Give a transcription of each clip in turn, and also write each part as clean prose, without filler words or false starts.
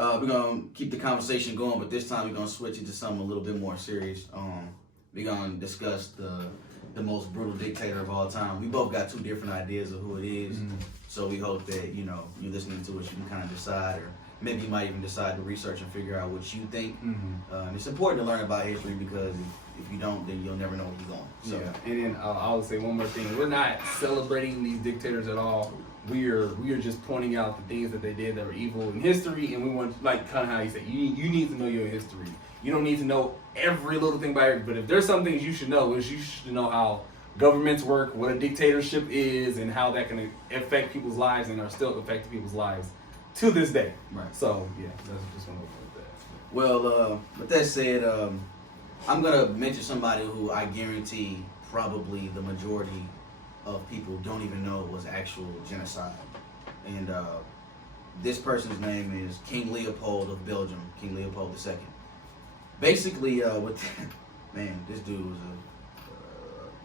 We're gonna keep the conversation going, but this time we're gonna switch it to something a little bit more serious. We're gonna discuss the most brutal dictator of all time. We both got two different ideas of who it is, so we hope that you listening to us, you can kind of decide, or maybe you might even decide to research and figure out what you think. It's important to learn about history because if you don't, then you'll never know where you're going. So. Yeah, and then I'll say one more thing: we're not celebrating these dictators at all. We are just pointing out the things that they did that were evil in history, and we want, like kind of how you said, you need to know your history. You don't need to know every little thing about it, but if there's some things you should know, is you should know how governments work, what a dictatorship is, and how that can affect people's lives and are still affecting people's lives to this day. Right. So yeah, that's just one of that. Well, with that said, I'm gonna mention somebody who I guarantee probably the majority of people don't even know was actual genocide, and this person's name is King Leopold of Belgium, King Leopold II. Basically, this dude was a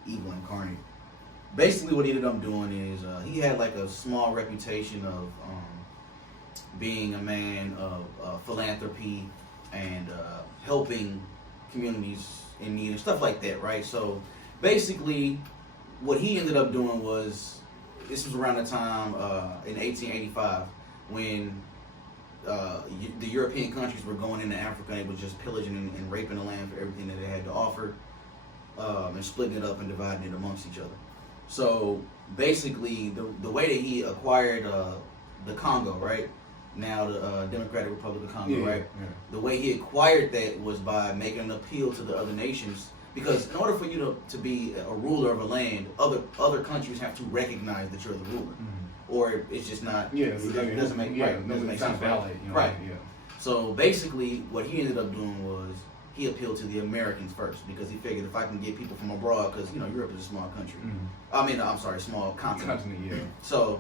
evil incarnate. Basically, what he ended up doing is he had like a small reputation of being a man of philanthropy and helping communities in need and stuff like that, right? So basically, what he ended up doing was, this was around the time in 1885 when the European countries were going into Africa and they were just pillaging and raping the land for everything that they had to offer, and splitting it up and dividing it amongst each other. So basically, the way that he acquired the Congo, right? Now the Democratic Republic of Congo, right? Yeah. The way he acquired that was by making an appeal to the other nations. Because in order for you to be a ruler of a land, other countries have to recognize that you're the ruler, or it's just not. Yeah, it doesn't make sense. Valid, right. Yeah. So basically, what he ended up doing was he appealed to the Americans first, because he figured if I can get people from abroad, because Europe is a small country. Small continent. Yeah. So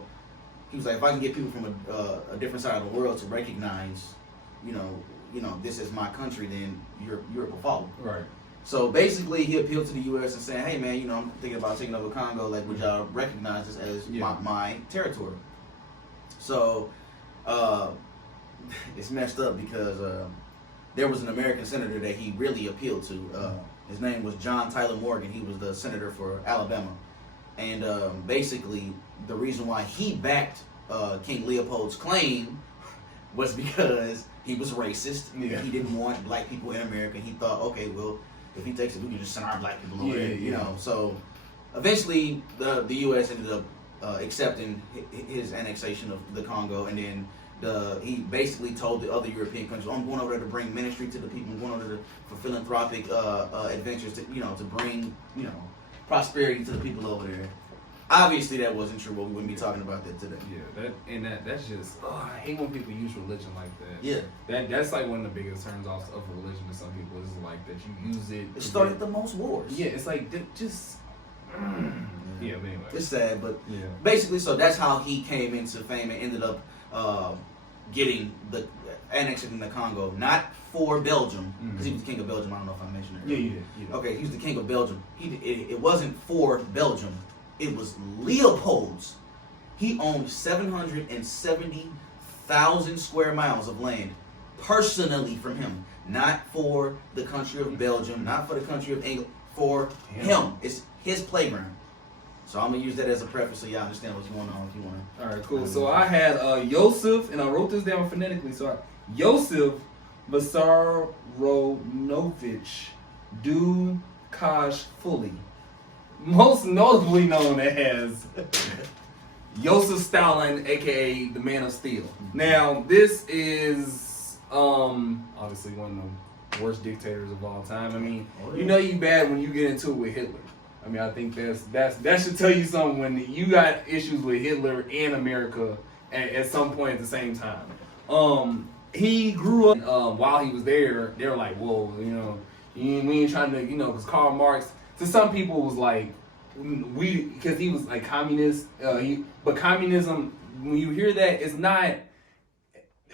he was like, if I can get people from a different side of the world to recognize, this is my country, then Europe will follow. Right. So basically, he appealed to the U.S. and said, hey, man, I'm thinking about taking over Congo. Like, would y'all recognize this as my territory? So it's messed up because there was an American senator that he really appealed to. His name was John Tyler Morgan. He was the senator for Alabama. And basically, the reason why he backed King Leopold's claim was because he was racist. Yeah. He didn't want black people in America. He thought, okay, well, if he takes it, we can just send our black people over there, So eventually, the U.S. ended up accepting his annexation of the Congo, and then he basically told the other European countries, I'm going over there to bring ministry to the people. I'm going over there for philanthropic adventures to bring prosperity to the people over there. Obviously, that wasn't true. But we wouldn't be talking about that today. Yeah, that's just. I hate when people use religion like that. Yeah, that's like one of the biggest turns off of religion to some people is like that you use it. It started the most wars. Yeah, it's like just. But anyway, it's sad, but basically, so that's how he came into fame and ended up getting the annexing the Congo, not for Belgium, because he was the king of Belgium. I don't know if I mentioned it. Yeah, you did. Okay, he was the king of Belgium. It wasn't for Belgium. It was Leopold's. He owned 770,000 square miles of land personally from him. Not for the country of Belgium, not for the country of England, for him. It's his playground. So I'm going to use that as a preface so y'all understand what's going on if you want to. All right, cool. So I had Joseph, and I wrote this down phonetically. So Joseph Vissarionovich Dukashvili, most notably known as Joseph Stalin, aka the Man of Steel. Now, this is obviously one of the worst dictators of all time. I mean, you bad when you get into it with Hitler. I mean, I think that should tell you something when you got issues with Hitler and America at some point at the same time. He grew up while he was there. They were like, whoa, we ain't trying to, because Karl Marx, to some people, was like, because he was like communist. But communism, when you hear that, it's not.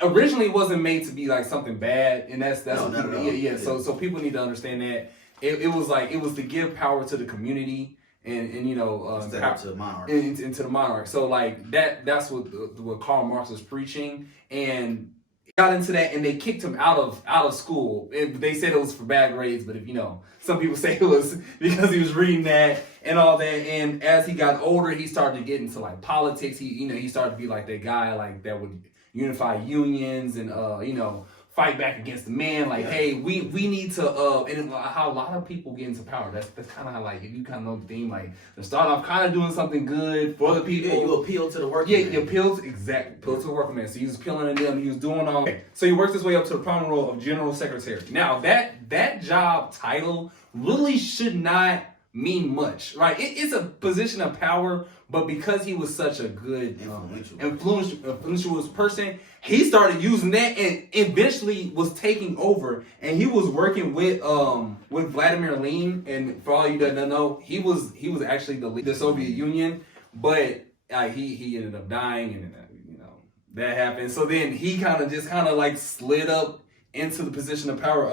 Originally, it wasn't made to be like something bad, and that's no, what people, yeah. So people need to understand that it was to give power to the community and instead to the monarch. Into the monarch. So like that's what Karl Marx was preaching, and got into that and they kicked him out of school. And they said it was for bad grades, but if some people say it was because he was reading that and all that. And as he got older, he started to get into like politics. He started to be like that guy like that would unify unions and fight back against the man. Like, hey, we need to and how a lot of people get into power. That's kind of how, like, if you kind of know the theme, like they start off kind of doing something good for other people. Yeah, you appeal to the working man. You appeal to the working man. So he was appealing to them. He was doing all. Okay. So he works his way up to the prominent role of general secretary. Now that job title really should not mean much, right? It's a position of power, but because he was such a good influential person, he started using that and eventually was taking over. And he was working with Vladimir Lenin. And for all you that don't know, he was actually the Soviet Union, but he ended up dying, and that happened. So then he kind of like slid up into the position of power.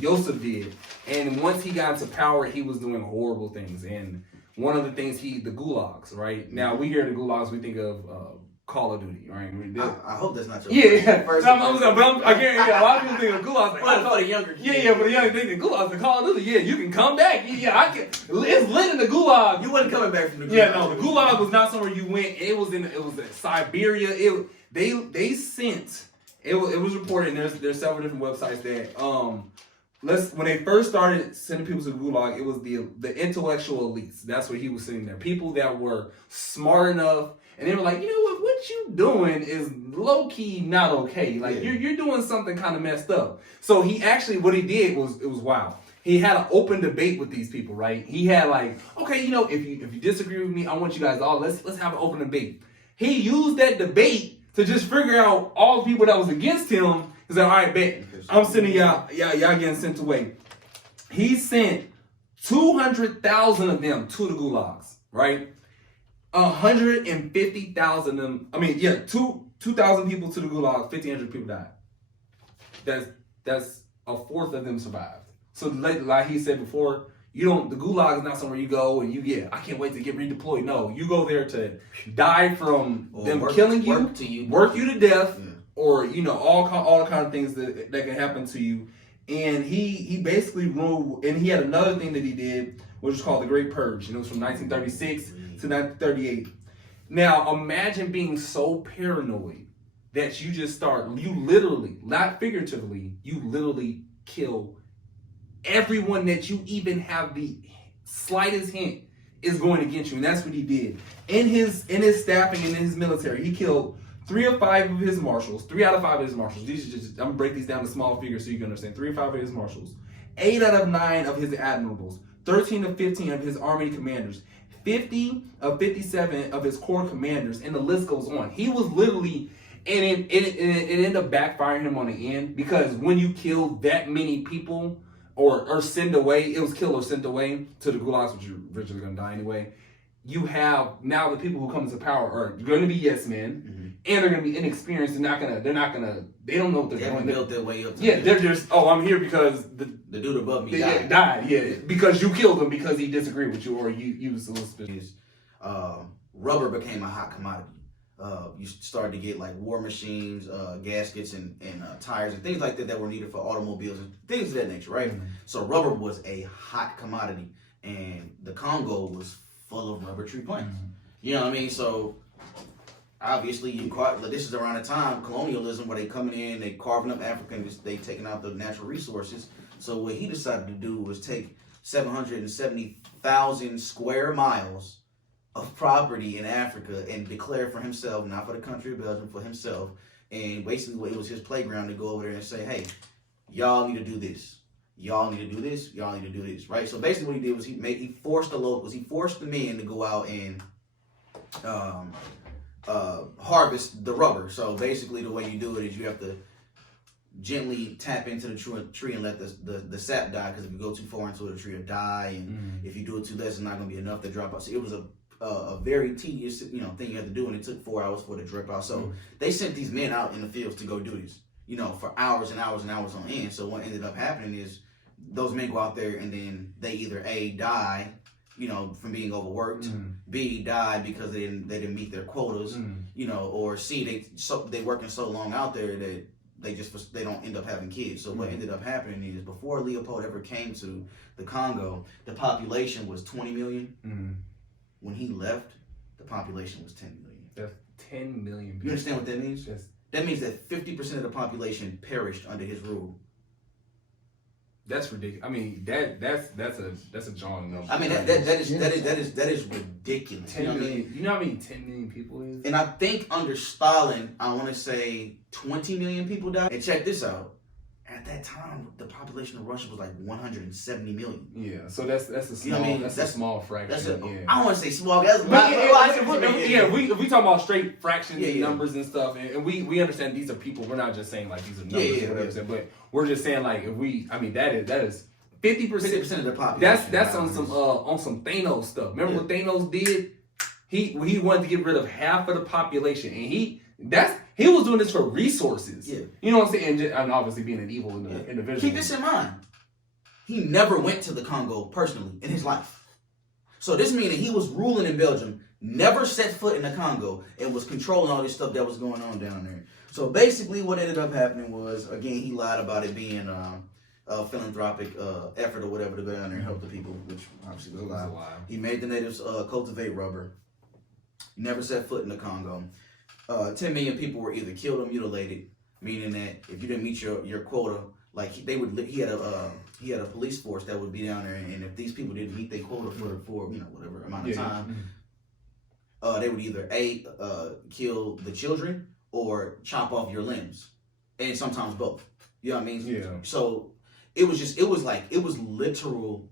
Joseph did, and once he got into power, he was doing horrible things. And one of the things the gulags, right? Now we hear the gulags, we think of Call of Duty, right? I hope that's not your first. A lot of people think of gulags like for the younger kids. Yeah, for the younger kids, gulags the Call of Duty. Yeah, you can come back. Yeah, I can. It's lit in the gulag. You wasn't coming back from the gulag. Yeah, no, the gulag was not somewhere you went. It was in Siberia. They sent. It was reported, and there's several different websites that when they first started sending people to the gulag, it was the intellectual elites. That's what he was sending there. People that were smart enough, and they were like, what you doing is low key not okay. Like you're doing something kind of messed up. So what he did was wild. He had an open debate with these people, right? He had like, okay, if you disagree with me, I want you guys all let's have an open debate. He used that debate to just figure out all the people that was against him. He's like, all right, bet. I'm sending y'all getting sent away. He sent 200,000 of them to the gulags, right? 150,000 of them. 2,000 people to the gulag. 1,500 people died. That's a fourth of them survived. So like he said before, the gulag is not somewhere you go and I can't wait to get redeployed. No, you go there to die from them killing you, work you to death, or all kind of things that can happen to you. And he basically ruled, and he had another thing that he did, which was called the Great Purge. It was from 1936 to 1938. Now imagine being so paranoid that you literally, not figuratively, you literally kill everyone that you even have the slightest hint is going against you. And that's what he did. In his staffing and in his military, he killed 3 out of 5 of his marshals. These are I'm gonna break these down to small figures so you can understand. 3 or 5 of his marshals, 8 out of 9 of his admirals, 13 of 15 of his army commanders, 50 of 57 of his corps commanders, and the list goes on. He was literally, and it ended up backfiring him on the end, because when you kill that many people, or send away, it was kill or sent away to the gulags, which you're eventually going to die anyway. You have now the people who come into power are going to be yes men, and they're going to be inexperienced. They don't know what they're doing. They built their way up. They're just, I'm here because the dude above me died. Yeah, because you killed him because he disagreed with you, or you was suspicious. Rubber became a hot commodity. You started to get like war machines, gaskets, and tires and things like that were needed for automobiles and things of that nature, right? So rubber was a hot commodity, and the Congo was full of rubber tree plants. You know what I mean? So obviously, this is around the time colonialism, where they coming in, they carving up Africans, they taking out the natural resources. So what he decided to do was take 770,000 square miles of property in Africa and declare for himself, not for the country of Belgium, for himself. And basically it was his playground to go over there and say, hey, y'all need to do this. Y'all need to do this. Y'all need to do this, right? So basically what he did was he forced the locals, he forced the men to go out and harvest the rubber. So basically the way you do it is you have to gently tap into the tree and let the sap die, because if you go too far into the tree, it'll die, and if you do it too less, it's not going to be enough to drop out. So it was a very tedious thing you had to do, and it took 4 hours for it to drip out. So they sent these men out in the fields to go do this, for hours and hours and hours on end. So what ended up happening is those men go out there, and then they either A, die you know, from being overworked. B, died because they didn't meet their quotas. You know, or C, they working so long out there that they don't end up having kids. So what ended up happening is before Leopold ever came to the Congo, the population was 20 million. When he left, the population was 10 million. That's 10 million people. You understand what that means? Yes. That means that 50% of the population perished under his rule. That's ridiculous. I mean, that's a jarring number. I mean, that is ridiculous. 10 million. You know how many 10 million people is? And I think under Stalin, I want to say 20 million people died. And check this out. At that time, the population of Russia was like 170 million. Yeah, so that's a small, you know what I mean? that's a small fraction. I don't want to say small. That's we talking about straight fractions and numbers and stuff, and we understand these are people. We're not just saying like these are numbers or whatever, but we're just saying like that is 50% of the population. That's on some Thanos stuff. Remember what Thanos did? He wanted to get rid of half of the population, and he was doing this for resources. Yeah. You know what I'm saying? And obviously being an evil individual. Keep this in mind. He never went to the Congo personally in his life. So this meaning he was ruling in Belgium, never set foot in the Congo, and was controlling all this stuff that was going on down there. So basically what ended up happening was, again, he lied about it being a philanthropic effort or whatever to go down there and help the people, which obviously was a lie. He made the natives cultivate rubber. He never set foot in the Congo. 10 million people were either killed or mutilated, meaning that if you didn't meet your quota, like he had a police force that would be down there, and if these people didn't meet their quota for you know whatever amount of time, they would either kill the children or chop off your limbs, and sometimes both. You know what I mean? Yeah. So it was literal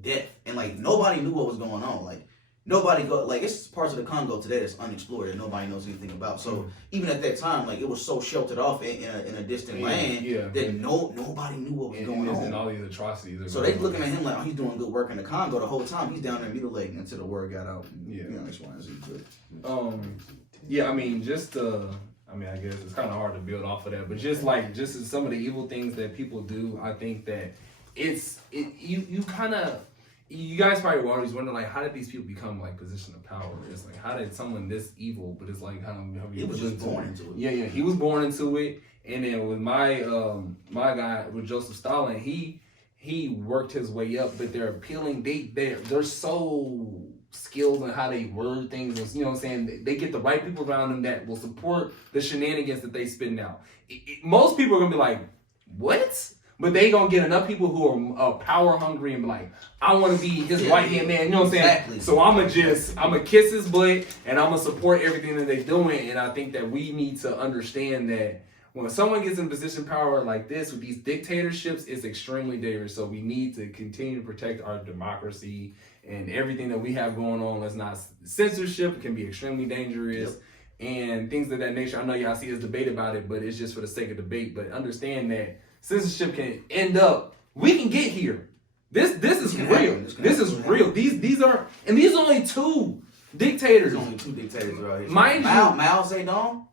death, and like nobody knew what was going on, like. It's parts of the Congo today that's unexplored that nobody knows anything about. So even at that time, like it was so sheltered off in a distant land that nobody knew what was going on. And all these atrocities. So they looking at him like, oh, he's doing good work in the Congo the whole time. He's down there mutilating until the word got out. You know, that's why it's good. I mean, I guess it's kind of hard to build off of that, but just some of the evil things that people do, I think that you guys probably always wonder like how did these people become like position of power? It's like how did someone this evil, but it's like how he was just born into it. Yeah, he was born into it, and then with my guy with Joseph Stalin, he worked his way up, but they're appealing. They're so skilled in how they word things, and you know what I'm saying. They get the right people around them that will support the shenanigans that they spin out. Most people are gonna be like, what? But they gonna get enough people who are power hungry and be like, I want to be his right hand man. You know what I'm saying? Exactly. So I'ma kiss his butt and I'm gonna support everything that they're doing. And I think that we need to understand that when someone gets in position of power like this with these dictatorships, it's extremely dangerous. So we need to continue to protect our democracy and everything that we have going on. Let's not censorship can be extremely dangerous. And things of that nature. I know y'all see us debate about it, but it's just for the sake of debate. But understand that censorship can end up. We can get here. This is real. This is real. These are only two dictators. There's only two dictators around here. Mind you, Mao Zedong.